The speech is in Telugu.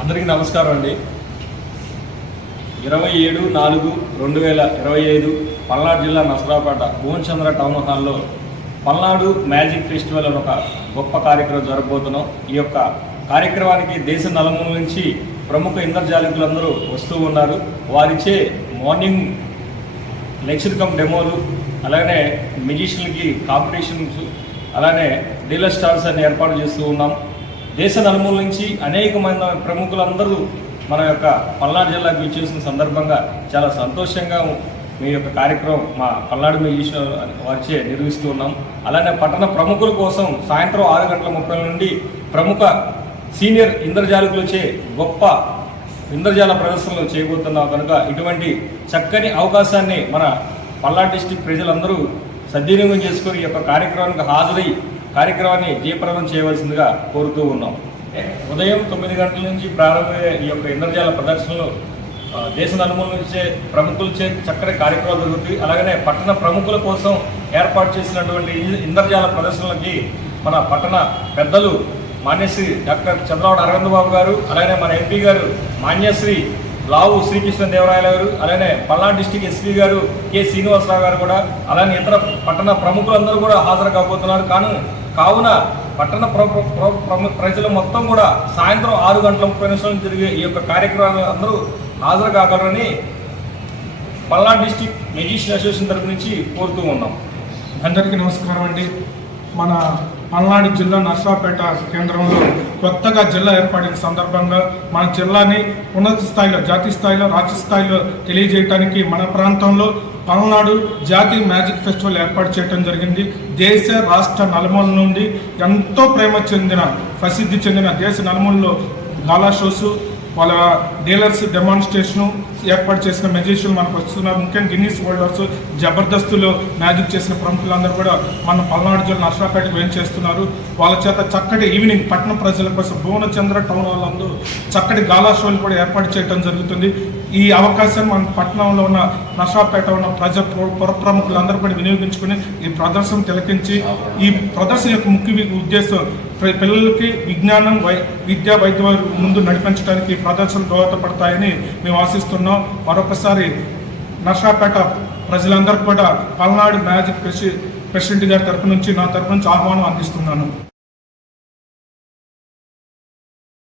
అందరికీ నమస్కారం అండి. ఇరవై ఏడు నాలుగు రెండు వేల ఇరవై ఐదు పల్నాడు జిల్లా నసరాపేట భువన్ చంద్ర టౌన్ హాల్లో పల్నాడు మ్యాజిక్ ఫెస్టివల్ అని ఒక గొప్ప కార్యక్రమం జరగబోతున్నాం. ఈ యొక్క కార్యక్రమానికి దేశ నలుమూల నుంచి ప్రముఖ ఇంద్రజాలికులందరూ వస్తూ ఉన్నారు. వారిచ్చే మార్నింగ్ లెక్చర్ కమ్ డెమోలు అలానే మ్యూజిషియన్కి కాంపిటీషన్స్ అలానే డీలర్ స్టాల్స్ అని ఏర్పాటు చేస్తూ ఉన్నాం. దేశ నలుమూల నుంచి అనేకమైన ప్రముఖులందరూ మన యొక్క పల్నాడు జిల్లాకు విచ్చేసిన సందర్భంగా చాలా సంతోషంగా మీ యొక్క కార్యక్రమం మా పల్నాడు మ్యూజిషియన్ వచ్చే నిర్వహిస్తూ ఉన్నాం. అలానే పట్టణ ప్రముఖుల కోసం సాయంత్రం ఆరు గంటల ముప్పై నుండి ప్రముఖ సీనియర్ ఇంద్రజాలికులచే గొప్ప ఇంద్రజాల ప్రదర్శనలు చేయబోతున్నాం. కనుక ఇటువంటి చక్కని అవకాశాన్ని మన పల్నాడు డిస్టిక్ ప్రజలందరూ సద్వినియోగం చేసుకుని ఈ యొక్క కార్యక్రమానికి హాజరై కార్యక్రమాన్ని జయప్రదం చేయవలసిందిగా కోరుతూ ఉన్నాం. ఉదయం తొమ్మిది గంటల నుంచి ప్రారంభమయ్యే ఈ యొక్క ఇంద్రజాల ప్రదర్శనలు దేశ నలుమూల నుంచే ప్రముఖులచే చక్కటి కార్యక్రమాలు జరుగుతాయి. అలాగనే పట్టణ ప్రముఖుల కోసం ఏర్పాటు చేసినటువంటి ఇంద్రజాల ప్రదర్శనలకి మన పట్టణ పెద్దలు మాన్యశ్రీ డాక్టర్ చంద్రబాబు అరవింద్ బాబు గారు అలాగే మన ఎంపీ గారు మాన్యశ్రీ లావు శ్రీకృష్ణ దేవరాయల గారు అలానే పల్నాడు డిస్టిక్ ఎస్పీ గారు కె శ్రీనివాసరావు గారు కూడా అలానే ఇతర పట్టణ ప్రముఖులందరూ కూడా హాజరు కాబోతున్నారు. కాను కావున పట్టణ ప్ర ప్ర- ప్ర- ప్రజలు మొత్తం కూడా సాయంత్రం ఆరు గంటల ముప్పై నిమిషాలు జరిగే ఈ యొక్క కార్యక్రమాలు అందరూ హాజరు కాగలరని పల్నాడు డిస్టిక్ మెజిషియన్ అసోసియేషన్ తరపు నుంచి కోరుతూ ఉన్నాం. అందరికీ నమస్కారం అండి. మన పల్నాడు జిల్లా నర్సాపేట కేంద్రంలో కొత్తగా జిల్లా ఏర్పడిన సందర్భంగా మన జిల్లాని ఉన్నత స్థాయిలో జాతీయ స్థాయిలో రాష్ట్ర స్థాయిలో తెలియజేయడానికి మన ప్రాంతంలో పల్నాడు జాతీయ మ్యాజిక్ ఫెస్టివల్ ఏర్పాటు చేయడం జరిగింది. దేశ రాష్ట్ర నలుమూల నుండి ఎంతో ప్రేమ చెందిన ప్రసిద్ధి చెందిన దేశ నలుమూలలో గాలా షోస్ వాళ్ళ డీలర్స్ డెమాన్స్ట్రేషను ఏర్పాటు చేసిన మెజిషియన్ మనకు వస్తున్నారు. ముఖ్యంగా గిన్నీస్ హోల్డర్స్ జబర్దస్తులో మ్యాజిక్ చేసిన ప్రముఖులందరూ కూడా మన పల్నాడు జిల్లా నర్సరాపేటకు వేం చేస్తున్నారు? వాళ్ళ చేత చక్కటి ఈవినింగ్ పట్టణ ప్రజల కోసం భువనచంద్ర టౌన్ వాళ్ళందు చక్కటి గాలా షోలు కూడా ఏర్పాటు చేయడం జరుగుతుంది. ఈ అవకాశం మన పట్టణంలో ఉన్న నషాపేట ఉన్న ప్రజ పుర ప్రముఖులందరూ కూడా వినియోగించుకుని ఈ ప్రదర్శన తిలకించి ఈ ప్రదర్శన యొక్క ముఖ్య ఉద్దేశం ప్ర- పిల్లలకి విజ్ఞానం వై విద్యా వైద్య ముందు నడిపించడానికి ఈ ప్రదర్శనలు దోహదపడతాయని మేము ఆశిస్తున్నాం. మరొకసారి నషాపేట ప్రజలందరూ కూడా పల్నాడు మ్యాజిక్ ప్రెసి ప్రెసిడెంట్ గారి తరపు నుంచి నా తరపు నుంచి ఆహ్వానం అందిస్తున్నాను.